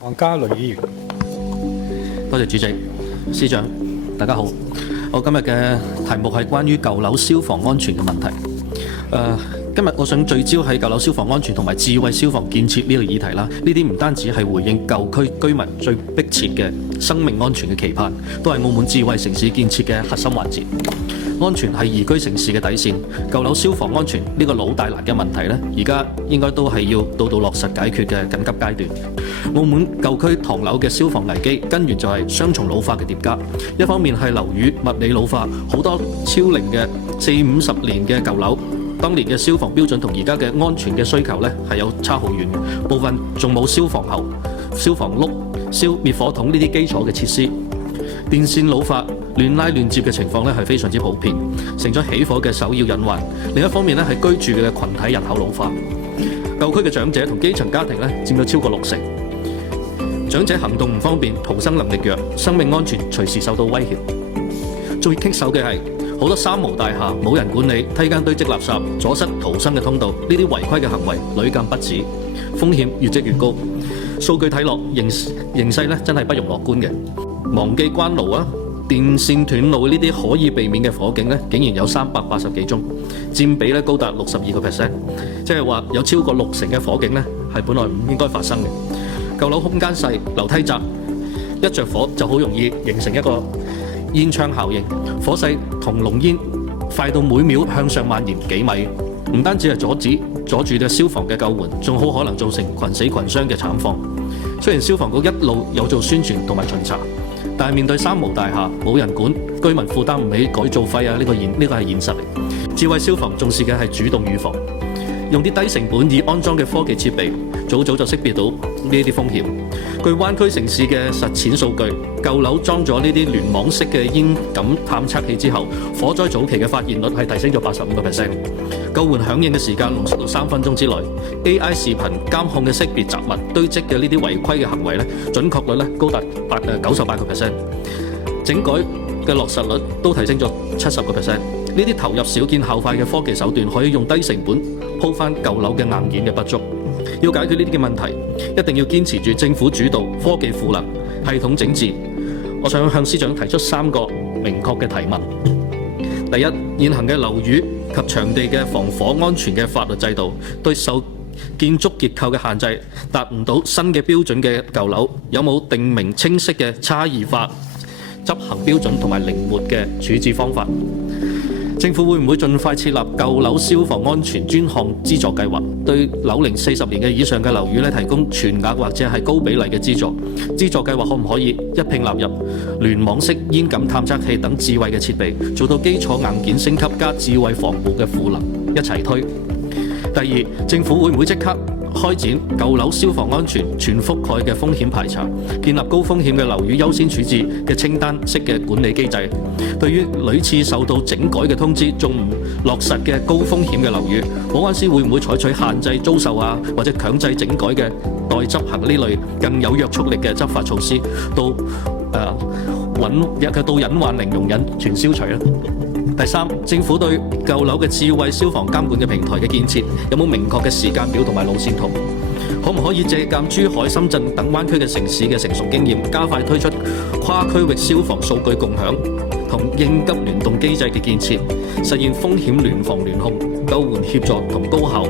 黃家麟議員，多謝主席，司長，大家好。我今日嘅題目係關於舊樓消防安全嘅問題。今日我想聚焦喺舊樓消防安全同埋智慧消防建設呢個議題啦。呢啲唔單止係回應舊區居民最迫切嘅生命安全嘅期盼，都係澳門智慧城市建設嘅核心環節。安全係宜居城市嘅底線，舊樓消防安全呢個老大難嘅問題呢，而家應該都係要到落實解決嘅緊急階段。澳門舊區唐樓嘅消防危機根源就係雙重老化嘅疊加，一方面係樓宇物理老化，好多超齡嘅40-50年嘅舊樓，當年嘅消防標準同而家嘅安全嘅需求呢係有差好遠嘅，部分仲冇消防喉、消防轆、滅火筒呢啲基礎嘅設施，電線老化、亂拉亂接嘅情況咧係非常之普遍，成咗起火嘅首要隱患。另一方面咧係居住嘅群體人口老化，舊區嘅長者同基層家庭咧佔咗超過60%，長者行動唔方便，逃生能力弱，生命安全隨時受到威脅。最棘手嘅係好多三無大廈冇人管理，梯間堆積垃圾，阻塞逃生嘅通道，呢啲違規嘅行為屢禁不止，風險越積越高。數據睇落形勢咧真係不容樂觀嘅，忘記關爐啊！電線斷路呢啲可以避免嘅火警呢，竟然有380幾宗，佔比咧高達62%，即係話有超過60%嘅火警呢係本來唔應該發生嘅。舊樓空間細，樓梯窄，一着火就好容易形成一個煙槍效應，火勢同濃煙快到每秒向上蔓延幾米，唔單止係阻住嘅消防嘅救援，仲好可能造成群死群傷嘅慘況。雖然消防局一路有做宣傳同埋巡查，但係面對三無大廈冇人管，居民負擔唔起改造費啊，呢個係現實嚟。智慧消防重視嘅係主動預防，用啲低成本易安裝嘅科技設備，早就識別到呢啲風險。據灣區城市嘅實踐數據，舊樓裝咗呢啲聯網式嘅煙感探測器之後，火災早期嘅發現率係提升咗85%，救援響應嘅時間濃縮到3分鐘之內。AI 視頻監控嘅識別雜物堆積嘅呢啲違規嘅行為咧，準確率咧高達98%，整改嘅落實率都提升咗70%。呢啲投入少見效快嘅科技手段，可以用低成本鋪翻舊樓嘅硬件嘅不足。要解決呢啲嘅問題，一定要堅持住政府主導、科技賦能、系統整治。我想向司長提出3個明確嘅提問。第一，現行嘅樓宇及場地嘅防火安全嘅法律制度，對受建築結構嘅限制達唔到新嘅標準嘅舊樓，有冇定明清晰嘅差異化執行標準同埋靈活嘅處置方法？政府會唔會盡快設立舊樓消防安全專項資助計劃，對樓齡40年嘅以上嘅樓宇提供全額或者係高比例嘅資助？資助計劃可唔可以一併納入聯網式煙感探測器等智慧嘅設備，做到基礎硬件升級加智慧防護嘅賦能，一齊推？第二，政府會唔會即刻開展舊樓消防安全全覆蓋嘅風險排查，建立高風險嘅樓宇優先處置嘅清單式嘅管理機制？對於屢次受到整改嘅通知仲唔落實嘅高風險嘅樓宇，保安司會唔會採取限制租售啊，或者強制整改嘅待執行呢類更有約束力嘅執法措施，到隱患零容忍全消除呢？第三，政府對舊樓嘅智慧消防監管嘅平台嘅建設有冇明確嘅時間表同埋路線圖？可唔可以借鑑珠海、深圳等灣區嘅城市嘅成熟經驗，加快推出跨區域消防數據共享同應急聯動機制嘅建設，實現風險聯防聯控、救援協助同高效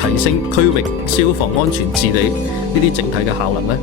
提升區域消防安全治理呢啲整體嘅效能呢？